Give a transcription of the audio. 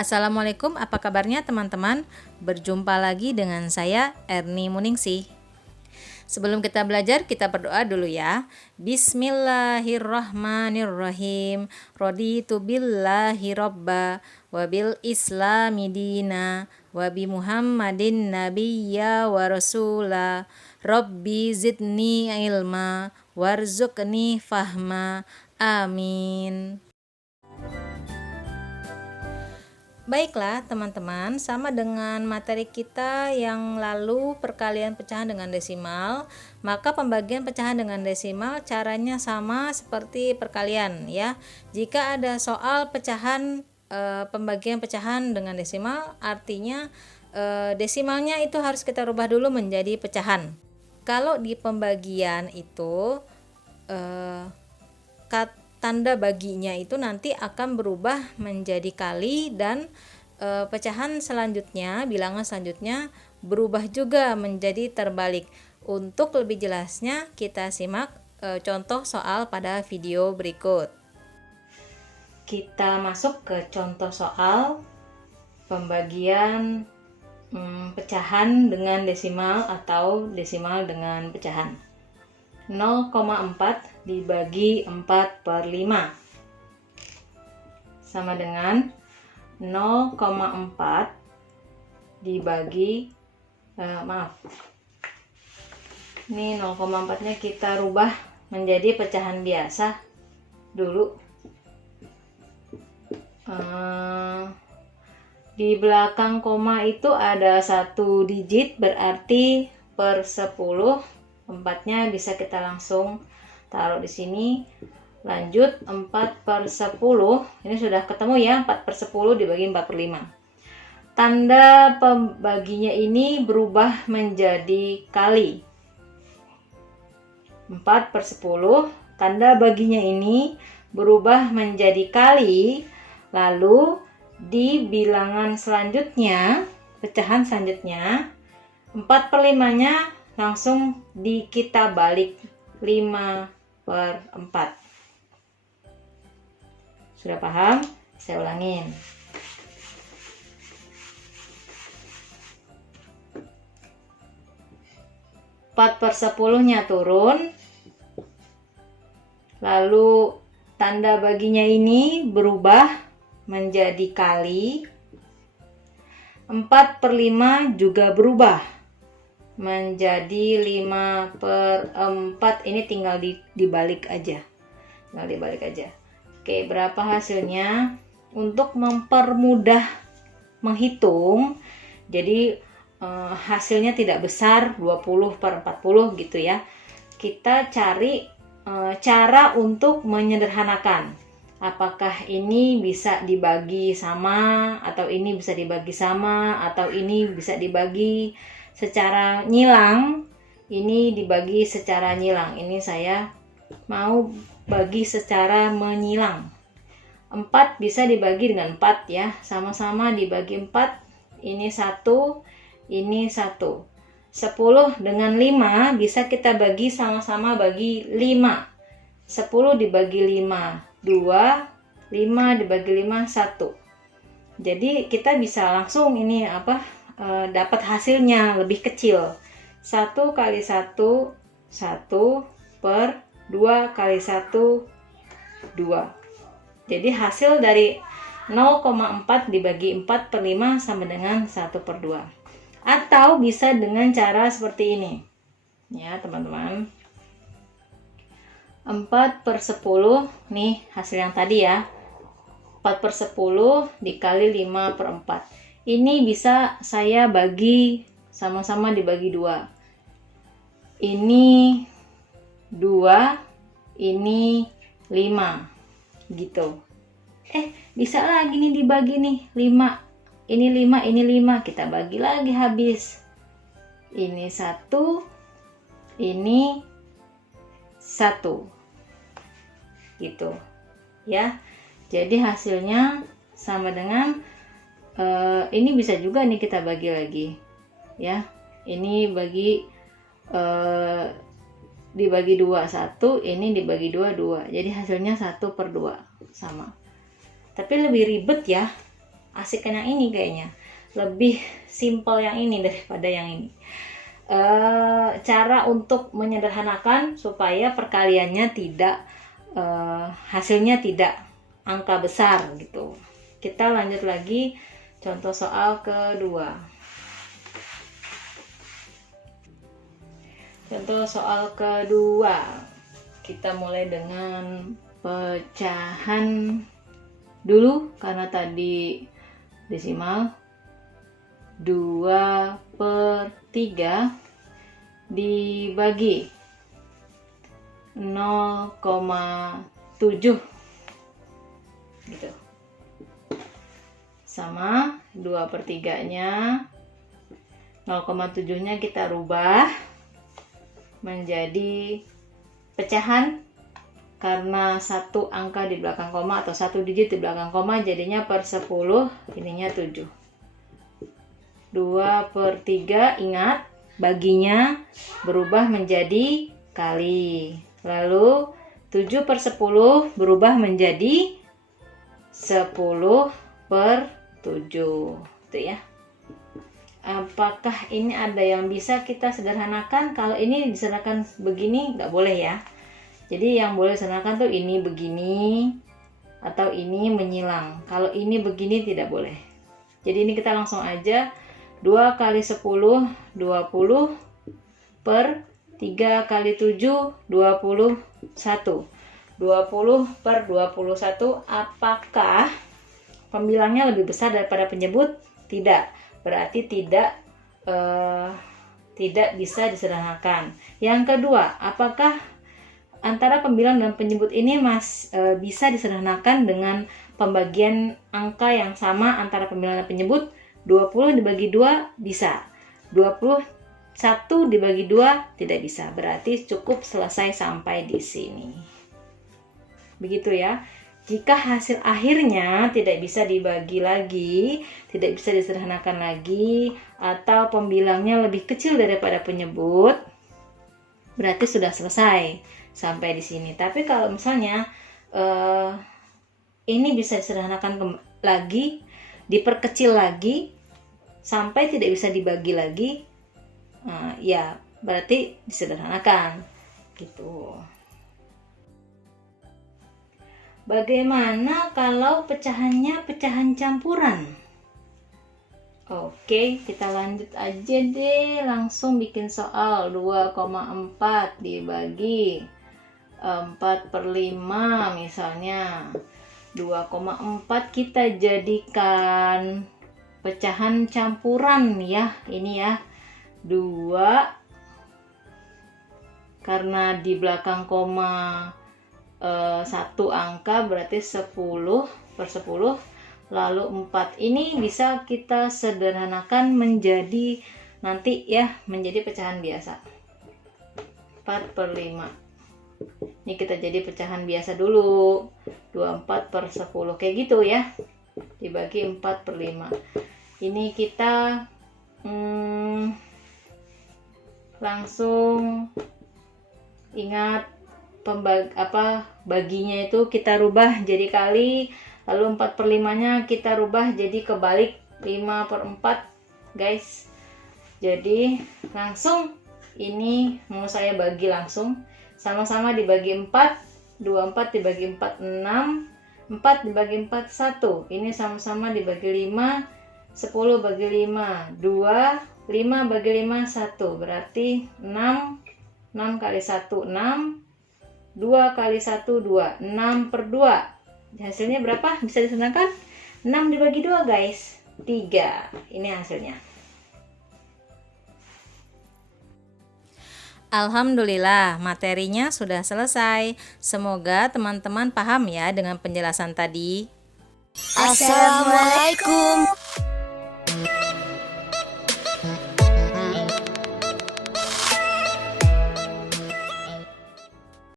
Assalamualaikum, apa kabarnya teman-teman? Berjumpa lagi dengan saya Erni Muningsih. Sebelum kita belajar, kita berdoa dulu ya. Bismillahirrahmanirrahim. Raditu billahi robba wa bil islami dina wa bi Muhammadin nabiyya wa rasula. Rabbi zidni ilma warzuqni fahma. Amin. Baiklah teman-teman, sama dengan materi kita yang lalu perkalian pecahan dengan desimal, maka pembagian pecahan dengan desimal caranya sama seperti perkalian ya. Jika ada soal pecahan pembagian pecahan dengan desimal, artinya desimalnya itu harus kita rubah dulu menjadi pecahan. Kalau di pembagian itu tanda baginya itu nanti akan berubah menjadi kali dan pecahan selanjutnya, bilangan selanjutnya berubah juga menjadi terbalik. Untuk lebih jelasnya kita simak contoh soal pada video berikut. Kita masuk ke contoh soal pembagian pecahan dengan desimal atau desimal dengan pecahan. 0,4 dibagi 4/5 sama dengan 0,4 dibagi ini 0,4 nya kita rubah menjadi pecahan biasa dulu. Di belakang koma itu ada 1 digit, berarti per 10. 4-nya bisa kita langsung taruh di sini. Lanjut 4/10. Ini sudah ketemu ya, 4/10 dibagi 4/5. Tanda pembaginya ini berubah menjadi kali. 4/10, tanda baginya ini berubah menjadi kali. Lalu di bilangan selanjutnya, pecahan selanjutnya, 4/5-nya langsung kita balik 5/4. Sudah paham? Saya ulangin. 4/10-nya turun. Lalu tanda baginya ini berubah menjadi kali. 4/5 juga berubah menjadi 5/4. Ini tinggal dibalik aja. Oke, berapa hasilnya? Untuk mempermudah menghitung, jadi hasilnya tidak besar 20/40 gitu ya. Kita cari cara untuk menyederhanakan. Apakah ini bisa dibagi sama, atau ini bisa dibagi sama, atau ini bisa dibagi secara nyilang. Ini dibagi secara nyilang. Ini saya mau bagi secara menyilang. 4 bisa dibagi dengan 4 ya. Sama-sama dibagi 4. Ini 1, ini 1. 10 dengan 5 bisa kita bagi sama-sama bagi 5. 10 dibagi 5, 2. 5 dibagi 5, 1. Jadi kita bisa langsung ini dapat hasilnya lebih kecil. 1 kali 1, 1 per 2 kali 1, 2. Jadi hasil dari 0,4 dibagi 4/5 sama dengan 1/2. Atau bisa dengan cara seperti ini. Ya, teman-teman. 4/10 nih hasil yang tadi ya. 4/10 dikali 5/4. Ini bisa saya bagi sama-sama dibagi 2. Ini 2, ini 5 gitu. Bisa lagi nih dibagi nih 5. Ini 5, ini 5. Kita bagi lagi habis. Ini 1, ini 1. Gitu. Ya. Jadi hasilnya sama dengan ini bisa juga nih kita bagi lagi. Ya. Ini dibagi 2, 1, ini dibagi 2, 2. Jadi hasilnya 1/2 sama. Tapi lebih ribet ya asik yang ini kayaknya. Lebih simpel yang ini daripada yang ini. Cara untuk menyederhanakan supaya perkaliannya tidak hasilnya tidak angka besar gitu. Kita lanjut lagi contoh soal kedua. Contoh soal kedua, kita mulai dengan pecahan dulu karena tadi desimal. 2/3 dibagi 0,7 gitu. Sama 2/3-nya, 0,7-nya kita rubah menjadi pecahan karena satu angka di belakang koma atau satu digit di belakang koma jadinya per 10, ininya 7. 2/3, ingat baginya berubah menjadi kali. Lalu 7/10 berubah menjadi 10/7. Itu ya. Apakah ini ada yang bisa kita sederhanakan? Kalau ini disederhanakan begini nggak boleh ya. Jadi yang boleh disederhanakan tuh ini begini atau ini menyilang. Kalau ini begini tidak boleh. Jadi ini kita langsung aja 2 kali 10 20 per 3 kali 7 21. 20/21. Apakah pembilangnya lebih besar daripada penyebut? Tidak. Berarti tidak bisa disederhanakan. Yang kedua, apakah antara pembilang dan penyebut ini bisa disederhanakan dengan pembagian angka yang sama antara pembilang dan penyebut? 20 dibagi 2 bisa. 21 dibagi 2 tidak bisa. Berarti cukup selesai sampai di sini. Begitu ya. Jika hasil akhirnya tidak bisa dibagi lagi, tidak bisa disederhanakan lagi, atau pembilangnya lebih kecil daripada penyebut, berarti sudah selesai sampai di sini. Tapi kalau misalnya ini bisa disederhanakan lagi, diperkecil lagi, sampai tidak bisa dibagi lagi, ya berarti disederhanakan gitu. Bagaimana kalau pecahannya pecahan campuran? Oke, kita lanjut aja deh, langsung bikin soal. 2,4 dibagi 4/5 misalnya. 2,4 kita jadikan pecahan campuran ya, ini ya. 2 karena di belakang koma satu angka berarti 10/10. Lalu 4 ini bisa kita sederhanakan menjadi nanti ya, menjadi pecahan biasa. 4/5. Ini kita jadi pecahan biasa dulu. 24/10 kayak gitu ya. Dibagi 4/5. Ini kita langsung ingat baginya itu kita rubah jadi kali, lalu 4/5-nya kita rubah jadi kebalik 5/4 guys. Jadi langsung ini mau saya bagi langsung, sama-sama dibagi 4, 24 dibagi 4 6, 4 dibagi 4 1, ini sama-sama dibagi 5, 10 bagi 5 2, 5 bagi 5 1, berarti 6 kali 1 6, 2 kali 1 2, 6/2. Hasilnya berapa? Bisa disederhanakan? 6 dibagi 2 guys, 3. Ini hasilnya. Alhamdulillah, materinya sudah selesai. Semoga teman-teman paham ya dengan penjelasan tadi. Assalamualaikum.